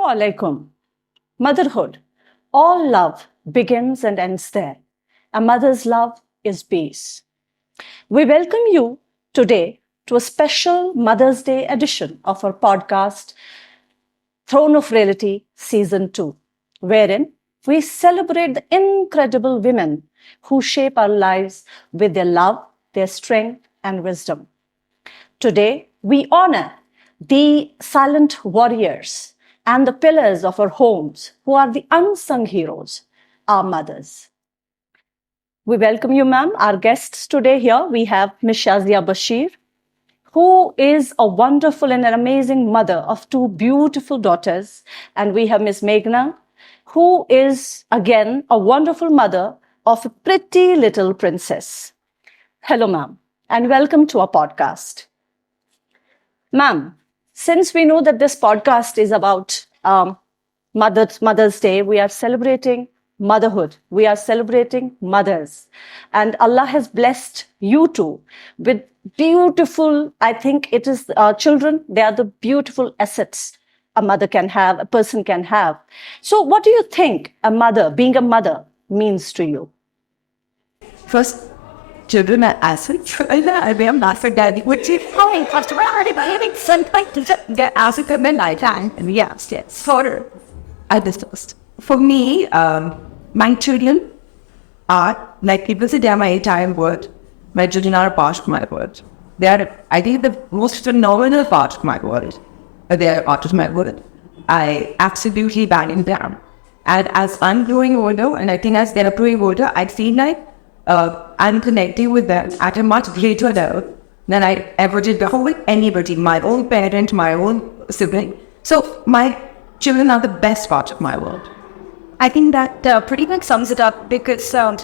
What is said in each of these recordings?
Assalamu alaikum. Motherhood. All love begins and ends there. A mother's love is peace. We welcome you today to a special Mother's Day edition of our podcast, Throne of Reality Season 2, wherein we celebrate the incredible women who shape our lives with their love, their strength, and wisdom. Today, we honor the silent warriors and the pillars of our homes who are the unsung heroes, our mothers. We welcome you, ma'am. Our guests today here, we have Ms. Shazia Bashir, who is a wonderful and an amazing mother of two beautiful daughters. And we have Ms. Meghna, who is, again, a wonderful mother of a pretty little princess. Hello, ma'am, and welcome to our podcast. Ma'am, since we know that this podcast is about Mother's Day, we are celebrating motherhood. We are celebrating mothers. And Allah has blessed you two with beautiful, I think it is children. They are the beautiful assets a mother can have, a person can have. So what do you think a mother, being a mother, means to you? First, children are assets. I am not forgetting which is fine. Customer already having something to get assets in the night time. And yes, for I discussed. For me, my children are like people say they are my entire world. My children are a part of my world. They are, I think, the most phenomenal part of my world. They are a part of my world. I absolutely value them. And as I'm growing older, and I think as they're growing older, I feel like I'm connecting with them at a much greater level than I ever did before with anybody, my own parent, my own sibling. So my children are the best part of my world. I think that pretty much sums it up because I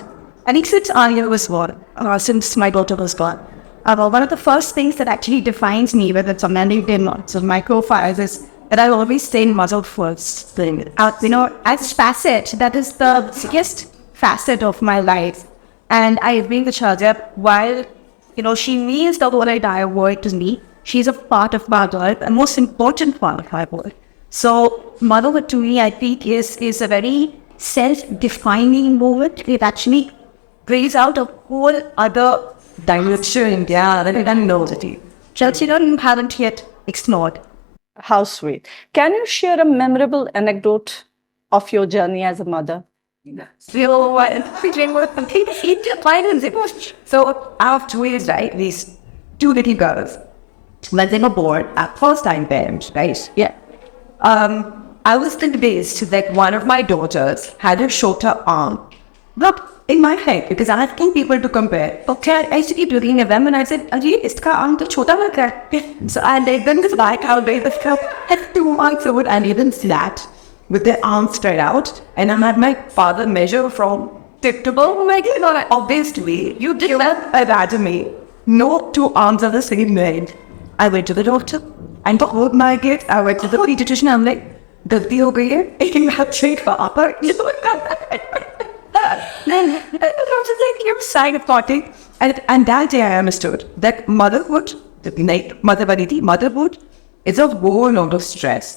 think since Anya was born, since my daughter was born, one of the first things that actually defines me, whether it's on my LinkedIn or so my profiles, is that I always say mother first thing. As facet, that is the biggest facet of my life. And I bring the Shazia, while, she means the whole entire world to me, she's a part of my world, the most important part of my world. So motherhood to me, I think, is a very self-defining moment. It actually brings out a whole other dimension, that I don't know that children haven't yet explored. How sweet. Can you share a memorable anecdote of your journey as a mother? So I have twins, right? These two little girls. When they were born, at first time parents, right? Yeah. I was convinced that one of my daughters had a shorter arm. But in my head, because I asking people to compare. Okay, I used to keep looking at them and I said, "Ajay, iska arm to chota lag raha hai." So I let them just like how they had 2 months old and even flat with their arms spread out. And I had my father measure from tip to bottom. Like, obviously, you did that to me. No two arms are the same length. I went to the doctor and told my kids. I went to the pediatrician. I'm like, "Galti ho gayi hai. You have straight for upper." Then I was like, "You're psychopathic." And that day I understood that motherhood is a whole lot of stress.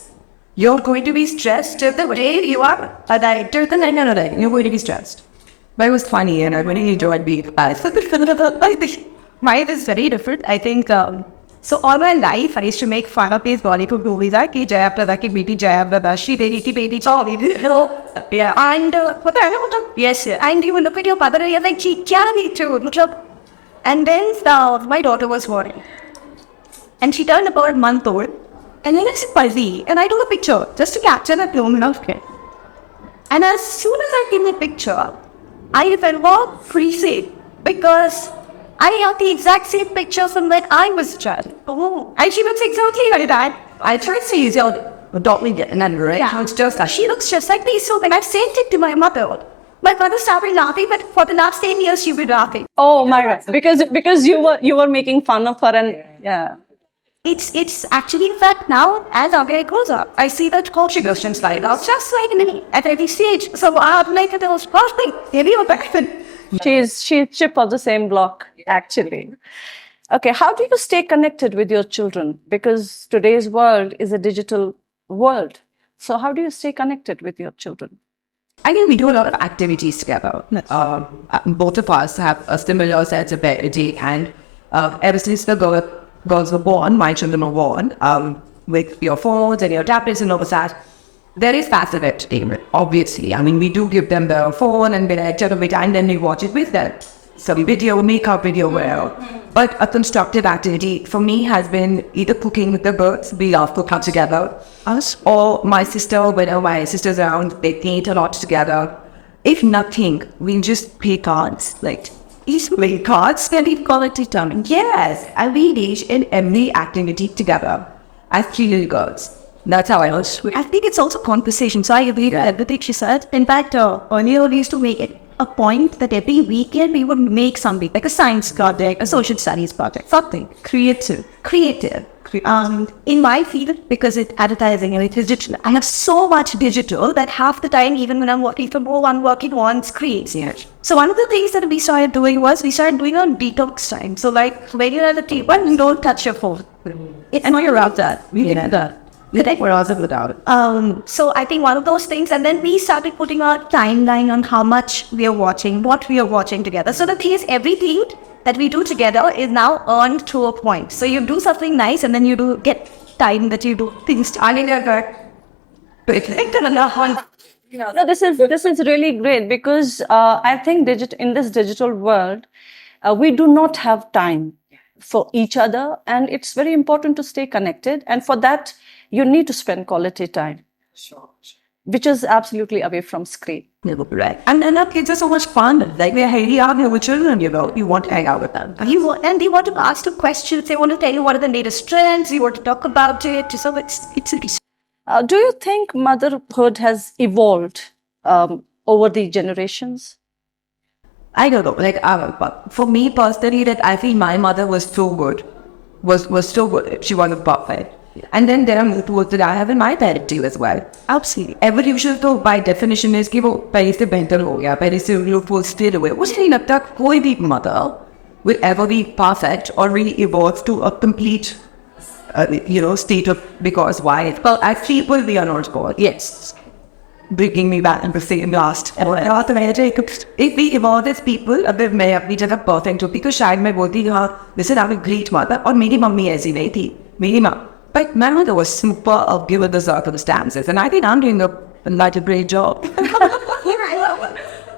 You're going to be stressed till the day you are a director. Then you're going to be stressed. But it was funny and I really enjoyed being Mine is very different. I think, so all my life I used to make fun of these Bollywood movies like Jaya Prada ki Beti Jaya Prada, She Baby, yeah. And yes, and you look at your mother and you're like, "Gee, kya need to?" And then my daughter was born. And she turned about a month old. And then I said, "Fuzzy," and I took a picture just to capture that moment of kid. And as soon as I came the picture, I felt freezing because I have the exact same picture from when I was a child. Oh, and she looks exactly like that. I tried to use your daughter and then right? Yeah, it's just she looks just like me. So then I sent it to my mother. My mother started laughing, but for the last 10 years she was laughing. Oh my God! Because you were making fun of her, and yeah. It's actually, in fact, now as Agay grows up, I see that she goes and slide out just like me at every stage. So I'm like, it was perfect. Maybe you're back then. She's chip of the same block, actually. Okay, how do you stay connected with your children? Because today's world is a digital world. So, how do you stay connected with your children? I think we do a lot of activities together. Both of us have a similar sensibility, and ever since the girls were born, my children were born, with your phones and your tablets and all of that, there is passive entertainment, obviously. I mean, we do give them the phone and we lecture of it, and then we watch it with them. Some video, makeup video, well. But a constructive activity for me has been either cooking with the girls, we love cooking together, us, or my sister, whenever my sister's around, they paint a lot together. If nothing, we just play cards, like, each play cards, then we call it time. Yes, and we engage in every activity together as 3 little girls. That's how I was. I think it's also conversation. So I agree with everything she said. In fact, earlier we used to make it a point that every weekend we would make something, like a science project, a social studies project, something creative. In my field, because it's advertising and it is digital, I have so much digital that half the time, even when I'm working from home, I'm working on screens. Yes. So one of the things that we started doing was we started doing a detox time. So like when you're at the table, you don't touch your phone. And when you're around that, we did that. We're also without it. So I think one of those things, and then we started putting our timeline on how much we are watching, what we are watching together. So the thing is, everything that we do together is now earned to a point. So you do something nice, and then you do get time that you do things. No, this is really great because I think in this digital world, we do not have time for each other, and it's very important to stay connected. And for that, you need to spend quality time, which is absolutely away from screen. Right. And our kids are so much fun. Like we're hanging out here with children, you want to hang out with them. And they want to ask the questions. They want to tell you what are the latest trends. You want to talk about it. So it's Do you think motherhood has evolved over the generations? I don't know. Like for me personally, that I feel my mother was so good, was so good. She wasn't perfect. And then there are more tools that I have in my parenting as well. absolutely. Evolution तो by definition is कि वो पहले से बेहतर हो गया, पहले से लोग वो stayed away. मुझे नहीं लगता कोई भी mother will ever be perfect or really evolve to a complete, state of, because why? Well, I feel will be an God. Yes. Bringing me back and the same last. If we evolve as people, अगर मैं अपनी जगह perfect हूँ, because शायद मैं बोलती हाँ, listen, I'm a great mother, और मेरी मम्मी ऐसी नहीं थी, मेरी माँ. But my mother was super given the circumstances, and I think I'm doing a great job.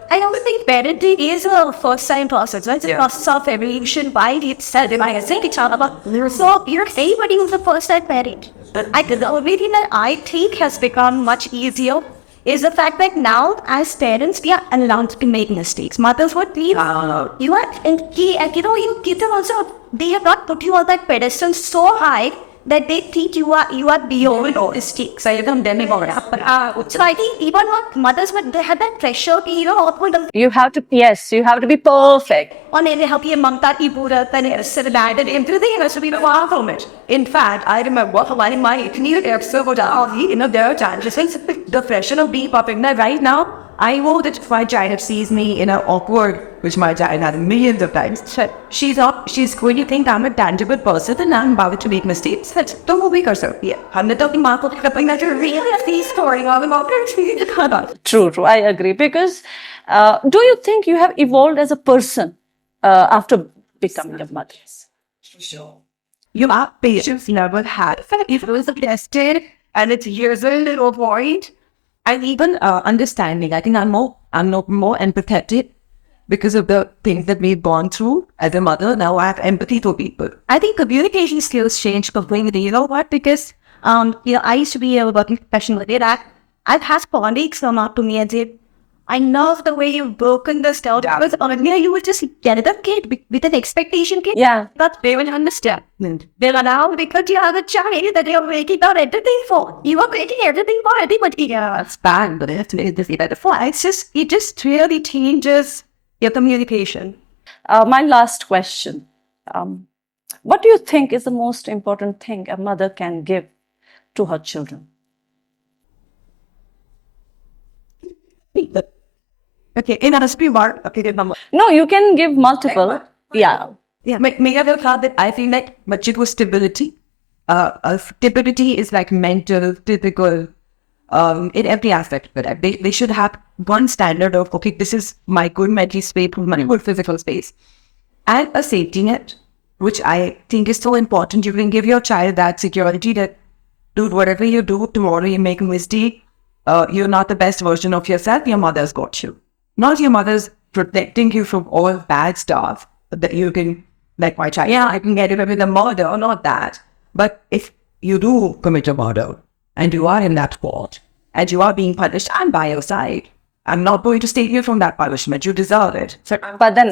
I also think parenting is a first-time process. Right? It's a process of evolution by itself. If I say it's all about, so you're anybody who's a first-time parent. The only thing that I think has become much easier is the fact that now, as parents, we are allowed to make mistakes. Mothers would be, you are, and you kids are also, they have not put you on that pedestal so high that they think you are beyond all mistakes. So you can demigod. So I think even what mothers, but they have that pressure, You have to be perfect. on any help you mamta ki pura tane sit bad and everything has to be far from it. In fact, I remember my clear episode there are challenges. The pressure of being perfect. Now right now, I know that if my child sees me in an awkward, which my child has millions of times, she's going to think I'm a tangible person and I'm about to make mistakes. Don't be yourself. Yeah. I'm not talking about that you're really story of True. I agree. Because do you think you have evolved as a person after becoming a mother? Sure. You are patience never had. If it was tested and it's years old to avoid, and even understanding. I think I'm more empathetic because of the things that we've gone through as a mother. Now I have empathy for people. I think communication skills change completely. You know what? Because I used to be a working professional. I've had colleagues come up to me and say, I love the way you've broken this down. Because earlier you would just get a kid with an expectation kid. Yeah. But they will understand. They'll allow because you have a child that you're making out everything for. You are making everything for everybody. Yeah, it's bad, but it has to be better. It just really changes your communication. My last question. What do you think is the most important thing a mother can give to her children? Okay, in a speed mark, okay, number. No, you can give multiple. Yeah. May I thought that I feel like much it was stability. Stability is like mental, physical, in every aspect of it. They should have one standard of, okay, this is my good mental space, my good physical space, and a safety net, which I think is so important. You can give your child that security that, dude, whatever you do, tomorrow you make a mistake, you're not the best version of yourself, your mother's got you. Not your mother's protecting you from all bad stuff that you can, like my child, yeah, I can get away with a murder, not that. But if you do commit a murder and you are in that court and you are being punished, I'm by your side. I'm not going to stay you from that punishment. You deserve it. So, But then,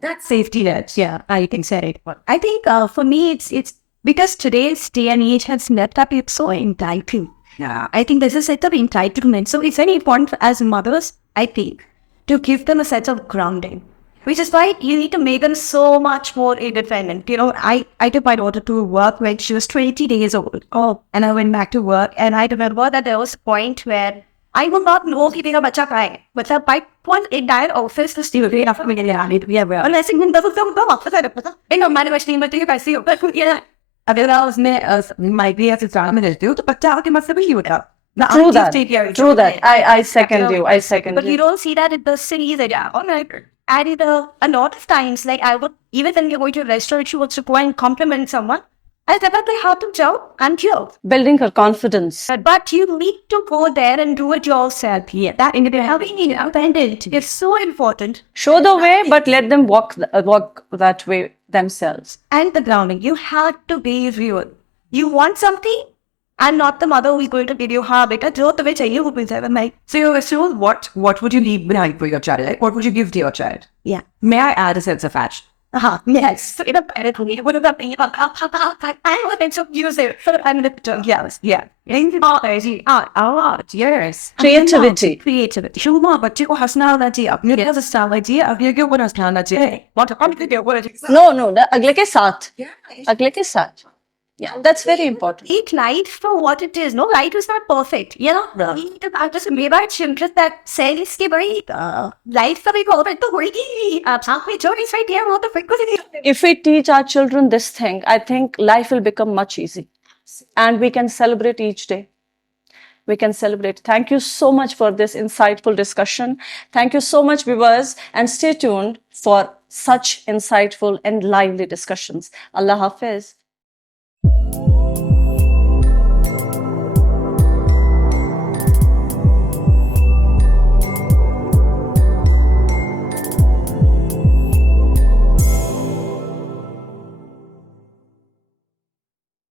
that's safety net. Yeah, I can say it. I think for me, it's because today's day and age has left up it's so entitled. Yeah. I think there's a set of entitlement. So it's very important as mothers, I think, to give them a sense of grounding. Which is why you need to make them so much more independent. You know, I took my daughter to work when she was 20 days old. Oh, and I went back to work. And I remember that there was a point where I will not know कि मेरा बच्चा कहाँ है. मतलब by one entire office was still very after me. Unless it doesn't come up. In हमारे machine में तो ये पैसे होगा. Yeah. अगर उसमें माइग्रेन या सिस्टम में रहते हो तो बच्चा आके मतलब ही होता. true that. I second you. I second But you. you don't see that in the cities. And a lot of times, like I would, even when you're going to a restaurant, she wants to go and compliment someone. I said, like, how to joke? I'm here. Building her confidence. But you need to go there and do it yourself. Yeah, that having independent is so important. Show the way, but let them walk that way themselves. And the grounding, you have to be real. You want something, and not the mother who is going to give you beta jo tumhe chahiye wo mil jayega. Like, So what would you leave behind for your child? Like, what would you give to your child? yeah. May I add a sense of fashion? Yes. So in a parent who would have been I want to use it for a minute. Yes. Yeah. Yes. Creativity. Creativity. शुमा बच्चे को हंसना आना चाहिए अपने लिए हंसना आना चाहिए अगले के ऊपर हंसना आना चाहिए No, अगले के साथ. अगले के साथ. Yeah, that's very important. Eat life for what it is. No, life is not perfect. You know, just मेरा children that says कि भाई life का भी perfect तो होगी. आप सामने जो नहीं सही है वो तो फिर If we teach our children this thing, I think life will become much easy. And we can celebrate each day. We can celebrate. Thank you so much for this insightful discussion. Thank you so much, viewers, and stay tuned for such insightful and lively discussions. Allah Hafiz.